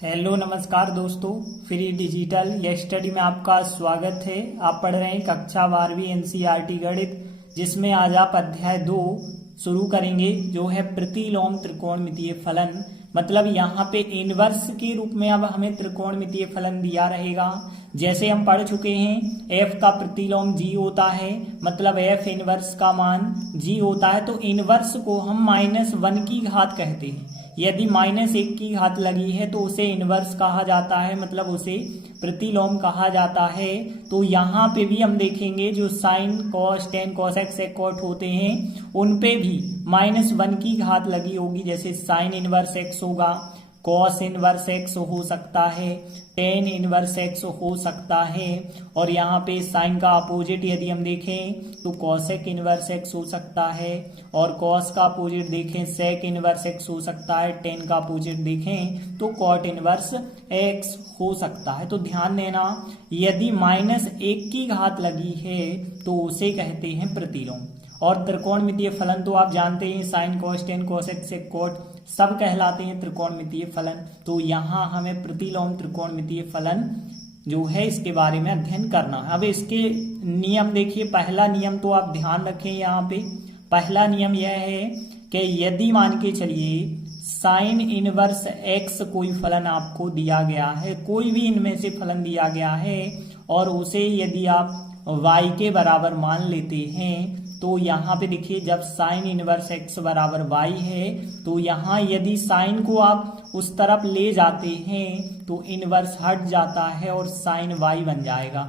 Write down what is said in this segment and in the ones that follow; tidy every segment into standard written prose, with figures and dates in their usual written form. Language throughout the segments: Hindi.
हेलो नमस्कार दोस्तों, फ्री डिजिटल या स्टडी में आपका स्वागत है। आप पढ़ रहे हैं कक्षा 12वीं एनसीईआरटी गणित, जिसमें आज आप अध्याय 2 शुरू करेंगे, जो है प्रतिलोम त्रिकोणमितीय फलन। मतलब यहाँ पे इनवर्स के रूप में अब हमें त्रिकोणमितीय फलन दिया रहेगा। जैसे हम पढ़ चुके हैं, एफ का प्रतिलोम जी होता है, मतलब एफ इनवर्स का मान जी होता है। तो इनवर्स को हम -1 की घात कहते हैं। यदि -1 की घात लगी है तो उसे इनवर्स कहा जाता है, मतलब उसे प्रतिलोम कहा जाता है। तो यहाँ पे भी हम देखेंगे जो sine cos tan cosec sec cot होते हैं उन पे भी -1 की घात लगी होगी। जैसे साइन इनवर्स एक्स होगा, कॉस इनवर्स एक्स हो सकता है, टेन इनवर्स एक्स हो सकता है। और यहाँ पे साइन का अपोजिट यदि हम देखें तो कॉसेक इनवर्स एक्स हो सकता है, और कॉस का अपोजिट देखें सेक इनवर्स एक्स हो सकता है, टेन का अपोजिट देखें तो कॉट इनवर्स एक्स हो सकता है। तो ध्यान देना, यदि -1 की घात लगी है तो उसे कहते हैं प्रतिलोम। और त्रिकोणमितीय फलन तो आप जानते हैं, sine cos tan cosec sec cot सब कहलाते हैं त्रिकोणमितीय फलन। तो यहाँ हमें प्रतिलोम त्रिकोणमितीय फलन जो है इसके बारे में अध्ययन करना है। अब इसके नियम देखिए। पहला नियम तो आप ध्यान रखें, यहाँ पे पहला नियम यह है कि यदि मान के चलिए साइन इनवर्स एक्स कोई फलन आपको दिया गया है, कोई भी इनमें से फलन दिया गया है, और उसे यदि आप y के बराबर मान लेते हैं, तो यहाँ पे देखिए जब साइन इनवर्स एक्स बराबर y है तो यहाँ यदि साइन को आप उस तरफ ले जाते हैं तो इनवर्स हट जाता है और साइन y बन जाएगा।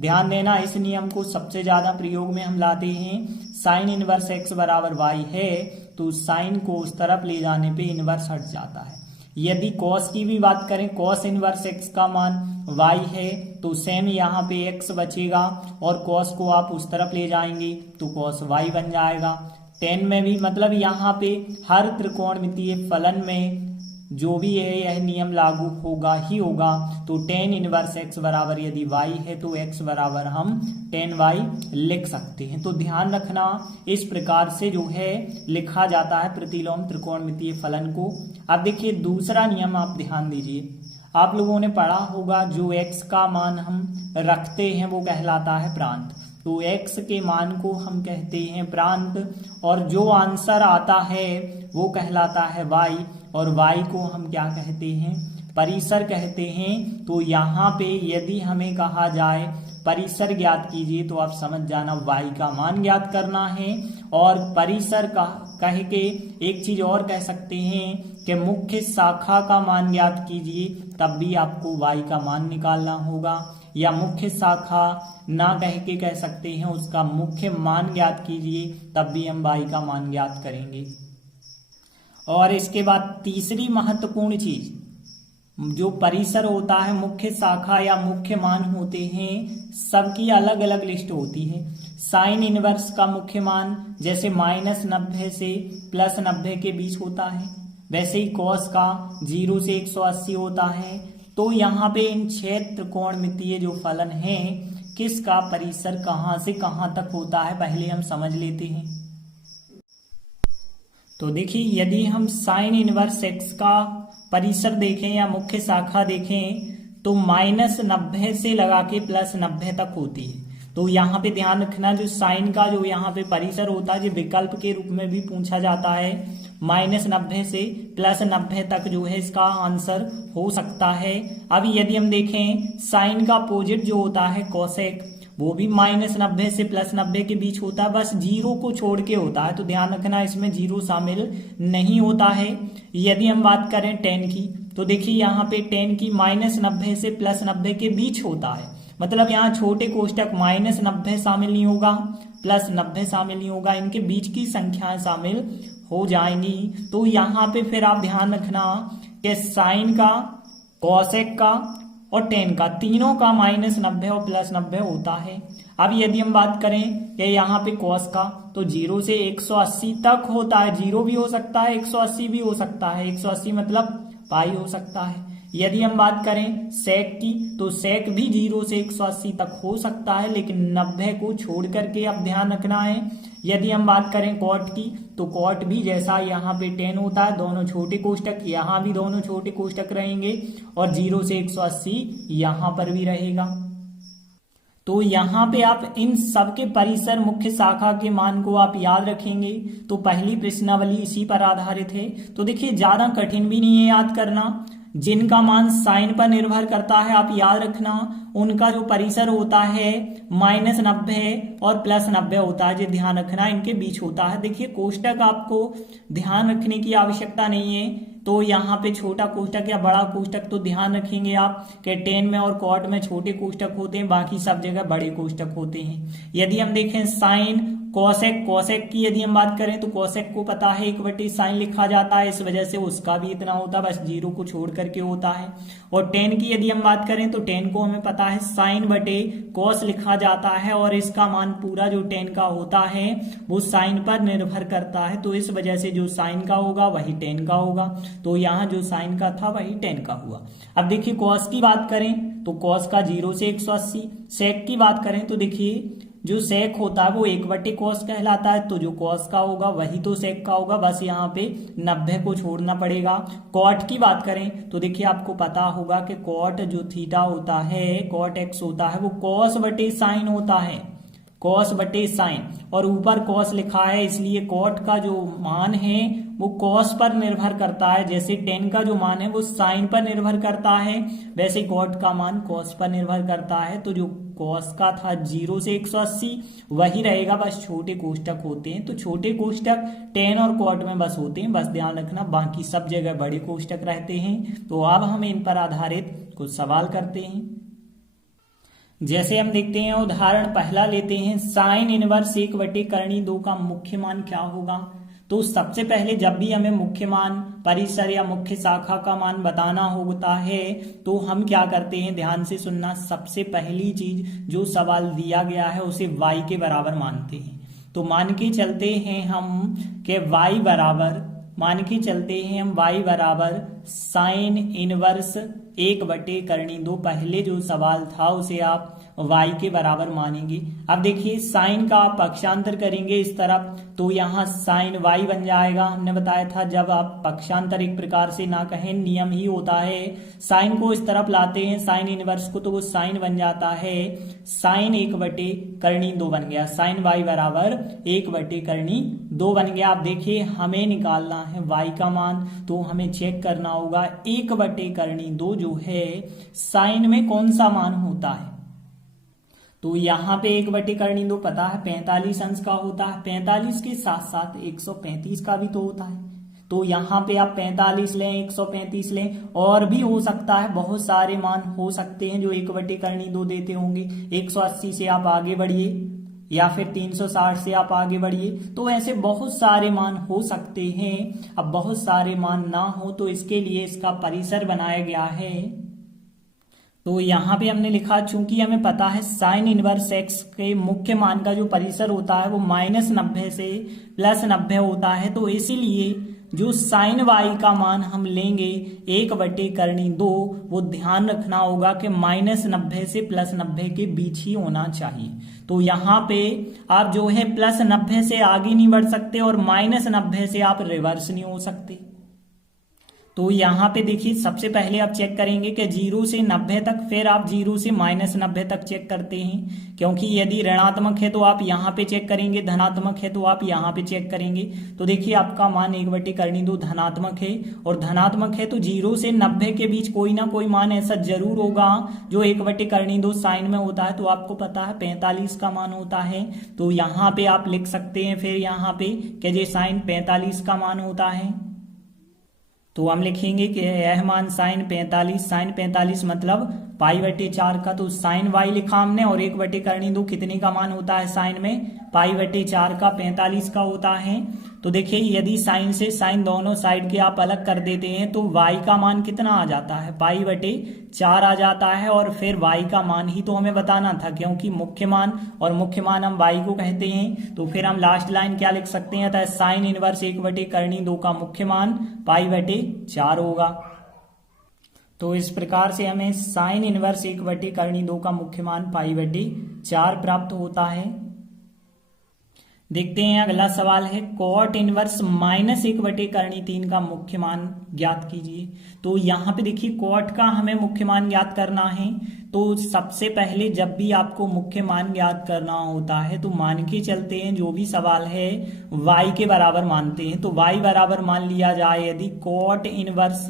ध्यान देना, इस नियम को सबसे ज्यादा प्रयोग में हम लाते हैं। साइन इनवर्स एक्स बराबर y है तो साइन को उस तरफ ले जाने पे इनवर्स हट जाता है। यदि कॉस की भी बात करें, कॉस इनवर्स एक्स का मान y है तो सेम यहाँ पे x बचेगा, और कॉस को आप उस तरफ ले जाएंगे तो कॉस y बन जाएगा। टेन में भी, मतलब यहाँ पे हर त्रिकोणमितीय फलन में जो भी है यह नियम लागू होगा ही होगा। तो टेन इनवर्स एक्स बराबर यदि y है तो x बराबर हम टेन y लिख सकते हैं। तो ध्यान रखना, इस प्रकार से जो है लिखा जाता है प्रतिलोम त्रिकोणमितीय फलन को। अब देखिए दूसरा नियम आप ध्यान दीजिए। आप लोगों ने पढ़ा होगा जो x का मान हम रखते हैं वो कहलाता है प्रांत। तो x के मान को हम कहते हैं प्रांत, और जो आंसर आता है वो कहलाता है y, और y को हम क्या कहते हैं, परिसर कहते हैं। तो यहाँ पे यदि हमें कहा जाए परिसर ज्ञात कीजिए तो आप समझ जाना y का मान ज्ञात करना है। और परिसर का कह के एक चीज और कह सकते हैं कि मुख्य शाखा का मान ज्ञात कीजिए, तब भी आपको y का मान निकालना होगा। या मुख्य शाखा ना कह के कह सकते हैं उसका मुख्य मान ज्ञात कीजिए, तब भी हम y का मान ज्ञात करेंगे। और इसके बाद तीसरी महत्वपूर्ण चीज, जो परिसर होता है, मुख्य शाखा या मुख्य मान होते हैं, सबकी अलग अलग लिस्ट होती है। साइन इनवर्स का मुख्य मान जैसे -90 से +90 के बीच होता है, वैसे ही कॉस का 0 से 180 होता है। तो यहाँ पे इन 6 त्रिकोणमितीय जो फलन हैं, किसका परिसर कहाँ से कहाँ तक होता है पहले हम समझ लेते हैं। तो देखिए, यदि हम साइन इनवर्स एक्स का परिसर देखें या मुख्य शाखा देखें तो -90 से लगा के +90 तक होती है। तो यहाँ पे ध्यान रखना, जो साइन का जो यहाँ पे परिसर होता है, जो विकल्प के रूप में भी पूछा जाता है, -90 से +90 तक जो है इसका आंसर हो सकता है। अब यदि हम देखें साइन का अपोजिट जो होता है कॉसेक, वो भी -90 से +90 के बीच होता है, बस 0 को छोड़ के होता है। तो ध्यान रखना, इसमें 0 शामिल नहीं होता है। यदि हम बात करें टेन की, तो देखिए यहाँ पे टेन की -90 से +90 के बीच होता है, मतलब यहाँ छोटे कोष्टक -90 शामिल नहीं होगा, +90 शामिल नहीं होगा, इनके बीच की संख्याएं शामिल हो जाएंगी। तो यहाँ पे फिर आप ध्यान रखना कि साइन का, कॉसेक का और टेन का, तीनों का -90 और +90 होता है। अब यदि हम बात करें कि यहाँ पे कॉस का, तो 0 से 180 तक होता है, 0 भी हो सकता है, 180 भी हो सकता है, 180 मतलब पाई हो सकता है। यदि हम बात करें सेक की, तो सेक भी 0 से 180 तक हो सकता है, लेकिन 90 को छोड़ करके अब ध्यान रखना है यदि हम बात करें कॉट की, तो कॉट भी जैसा यहाँ पे 10 होता है, दोनों छोटे कोष्टक, यहाँ भी दोनों छोटे कोष्टक रहेंगे और 0 से 180 यहाँ पर भी रहेगा। तो यहाँ पे आप इन सबके परिसर मुख्य शाखा के मान को आप याद रखेंगे। तो पहली प्रश्नावली इसी पर आधारित है। तो देखिए ज्यादा कठिन भी नहीं है याद करना। जिनका मान साइन पर निर्भर करता है आप याद रखना, उनका जो परिसर होता है -90 और +90 होता है, जो ध्यान रखना इनके बीच होता है। देखिए कोष्टक आपको ध्यान रखने की आवश्यकता नहीं है, तो यहाँ पे छोटा कोष्टक या बड़ा कोष्टक तो ध्यान रखेंगे आप कि 10 में और कॉट में छोटे कोष्टक होते हैं, बाकी सब जगह बड़े कोष्टक होते हैं। यदि हम देखें साइन कोसेक, कोसेक की यदि हम बात करें तो कोसेक को पता है 1/sin लिखा जाता है, इस वजह से उसका भी इतना होता है, बस 0 को छोड़ करके होता है। और 10 की यदि हम बात करें तो 10 को हमें पता है sin/cos लिखा जाता है, और इसका मान पूरा जो 10 का होता है वो साइन पर निर्भर करता है, तो इस वजह से जो साइन का होगा वही 10 का होगा। तो यहाँ जो साइन का था वही 10 का हुआ। अब देखिए कॉस की बात करें तो कॉस का 0 से 180। सेक की बात करें तो देखिए जो सेक होता है वो 1/cos कहलाता है, तो जो कॉस का होगा वही तो सेक का होगा, बस यहाँ पे 90 को छोड़ना पड़ेगा। कॉट की बात करें तो देखिए आपको पता होगा कि कॉट जो थीटा होता है, कॉट x होता है वो cos/sin होता है, cos/sin, और ऊपर cos लिखा है, इसलिए कॉट का जो मान है वो cos पर निर्भर करता है। जैसे 10 का जो मान है वो sin पर निर्भर करता है, वैसे कॉट का मान cos पर निर्भर करता है। तो जो cos का था 0 से 180 वही रहेगा, बस छोटे कोष्टक होते हैं, तो छोटे कोष्टक 10 और कॉट में बस होते हैं, बस ध्यान रखना, बाकी सब जगह बड़े कोष्टक रहते हैं। तो अब हम इन पर आधारित कुछ सवाल करते हैं। जैसे हम देखते हैं उदाहरण पहला लेते हैं, साइन इनवर्स 1/2 का मुख्य मान क्या होगा। तो सबसे पहले जब भी हमें मुख्य मान, परिसर या मुख्य शाखा का मान बताना होता है तो हम क्या करते हैं, ध्यान से सुनना। सबसे पहली चीज जो सवाल दिया गया है उसे y के बराबर मानते हैं। तो मान के चलते हैं हम कि y बराबर साइन इनवर्स 1/2। पहले जो सवाल था उसे आप y के बराबर मानेंगे। अब देखिए साइन का आप पक्षांतर करेंगे इस तरफ तो यहाँ साइन y बन जाएगा। हमने बताया था जब आप पक्षांतर एक प्रकार से ना कहें, नियम ही होता है, साइन को इस तरफ लाते हैं साइन इनवर्स को, तो वो साइन बन जाता है साइन 1/2 बन गया, साइन y बराबर 1/2 बन गया। आप देखिए हमें निकालना है y का मान, तो हमें चेक करना होगा 1/2 जो है साइन में कौन सा मान होता है। तो यहाँ पे 1/2 पता है 45 अंश का होता है, 45 के साथ साथ 135 का भी तो होता है। तो यहाँ पे आप 45 लें, 135 लें, और भी हो सकता है, बहुत सारे मान हो सकते हैं जो 1/2 देते होंगे। 180 से आप आगे बढ़िए या फिर 360 से आप आगे बढ़िए, तो ऐसे बहुत सारे मान हो सकते हैं। अब बहुत सारे मान ना हो तो इसके लिए इसका परिसर बनाया गया है। तो यहाँ पे हमने लिखा, चूंकि हमें पता है साइन इनवर्स x के मुख्य मान का जो परिसर होता है वो -90 से +90 होता है, तो इसीलिए जो साइन y का मान हम लेंगे 1/2, वो ध्यान रखना होगा कि -90 से +90 के बीच ही होना चाहिए। तो यहाँ पे आप जो है +90 से आगे नहीं बढ़ सकते और -90 से आप रिवर्स नहीं हो सकते। तो यहाँ पे देखिए सबसे पहले आप चेक करेंगे कि 0 से 90 तक, फिर आप 0 से -90 तक चेक करते हैं, क्योंकि यदि ऋणात्मक है तो आप यहाँ पे चेक करेंगे, धनात्मक है तो आप यहाँ पे चेक करेंगे। तो देखिए आपका मान 1/2 धनात्मक है, और धनात्मक है तो 0 से 90 के बीच कोई ना कोई मान ऐसा जरूर होगा जो 1/2 साइन में होता है। तो आपको पता है 45 का मान होता है, तो यहाँ पे आप लिख सकते हैं फिर यहाँ पे कि ये साइन 45 का मान होता है। तो हम लिखेंगे कि यह मान साइन 45 मतलब π/4 का, तो साइन y लिखा हमने, और 1/2 कितने का मान होता है साइन में, π/4 का 45 का होता है। तो देखिए यदि साइन से साइन दोनों साइड के आप अलग कर देते हैं तो y का मान कितना आ जाता है, π/4 आ जाता है, और फिर y का मान ही तो हमें बताना था, क्योंकि मुख्य मान और मुख्य मान हम y को कहते हैं। तो फिर हम लास्ट लाइन क्या लिख सकते हैं, तो साइन इनवर्स 1/2 का मुख्य मान π/4 होगा। तो इस प्रकार से हमें साइन इनवर्स 1/2 का मुख्य मान π/4 प्राप्त होता है। देखते हैं अगला सवाल है कॉट इनवर्स -1/3 का मुख्य मान ज्ञात कीजिए। तो यहाँ पे देखिए कॉट का हमें मुख्य मान ज्ञात करना है। तो सबसे पहले जब भी आपको मुख्य मान ज्ञात करना होता है तो मान के चलते हैं, जो भी सवाल है y के बराबर मानते हैं। तो y बराबर मान लिया जाए यदि कॉट इनवर्स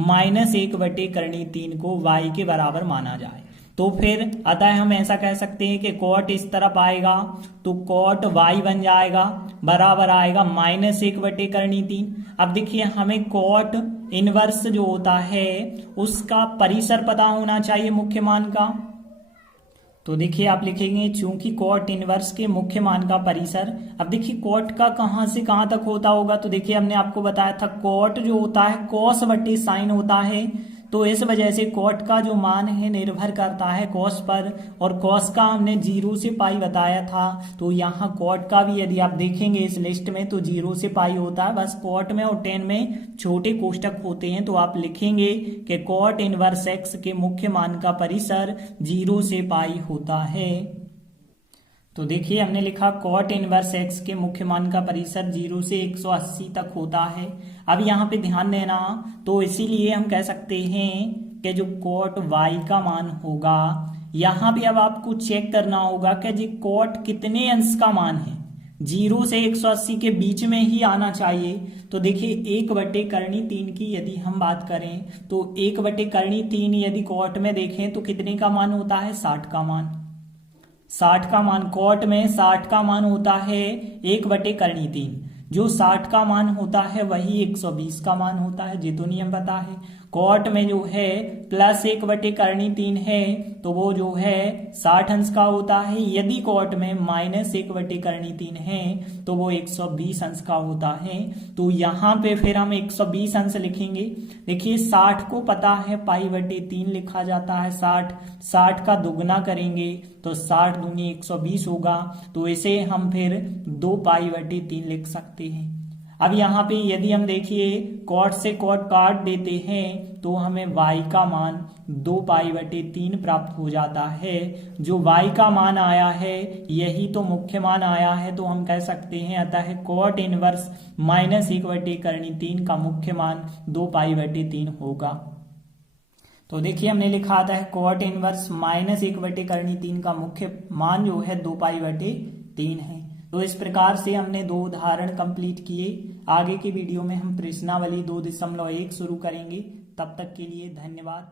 -1/3 को y के बराबर माना जाए तो फिर अतः हम ऐसा कह सकते हैं कि कॉट इस तरफ आएगा तो कॉट y बन जाएगा बराबर आएगा -1/3। अब देखिए हमें कॉट इनवर्स जो होता है उसका परिसर पता होना चाहिए मुख्य मान का। तो देखिए आप लिखेंगे चूंकि कॉट इनवर्स के मुख्य मान का परिसर। अब देखिए कॉट का कहां से कहां तक होता होगा, तो देखिए हमने आपको बताया था कॉट जो होता है कॉस बटे साइन होता है। तो इस वजह से कॉट का जो मान है निर्भर करता है कॉस पर, और कॉस का हमने 0 से पाई बताया था। तो यहाँ कॉट का भी यदि आप देखेंगे इस लिस्ट में तो 0 से पाई होता है, बस कॉट में और टेन में छोटे कोष्टक होते हैं। तो आप लिखेंगे कि कॉट इनवर्स एक्स के मुख्य मान का परिसर 0 से पाई होता है। तो देखिए हमने लिखा कॉट इनवर्स एक्स के मुख्य मान का परिसर 0 से 180 तक होता है। अब यहाँ पे ध्यान देना, तो इसीलिए हम कह सकते हैं कि जो कॉट y का मान होगा, यहाँ पे अब आपको चेक करना होगा कि जी कॉट कितने अंश का मान है। 0 से 180 के बीच में ही आना चाहिए। तो देखिए 1/3 की यदि हम बात करें तो 1/3 यदि कॉट में देखें तो कितने का मान होता है, 60 का मान। 60 का मान कॉट में 60 का मान होता है 1/3। जो 60 का मान होता है वही 120 का मान होता है, ये तो नियम पता है। कॉट में जो है +1/3 है तो वो जो है 60 अंश का होता है। यदि कॉट में -1/3 है तो वो 120 अंश का होता है। तो यहाँ पे फिर हम 120 अंश लिखेंगे। देखिए 60 को पता है π/3 लिखा जाता है। 60 का दुगना करेंगे तो 60 दूनी 120 होगा। तो इसे हम फिर 2π/3 लिख सकते हैं। अब यहाँ पे यदि हम देखिए कॉट से कॉट काट देते हैं तो हमें y का मान 2π/3 प्राप्त हो जाता है। जो y का मान आया है यही तो मुख्य मान आया है। तो हम कह सकते हैं अतः कॉट इनवर्स -1/3 का मुख्य मान 2π/3 होगा। तो देखिए हमने लिखा था कॉट इनवर्स -1/3 का मुख्य मान जो है 2π/3 है। तो इस प्रकार से हमने 2 उदाहरण कंप्लीट किए। आगे की वीडियो में हम प्रश्नावली 2.1 शुरू करेंगे। तब तक के लिए धन्यवाद।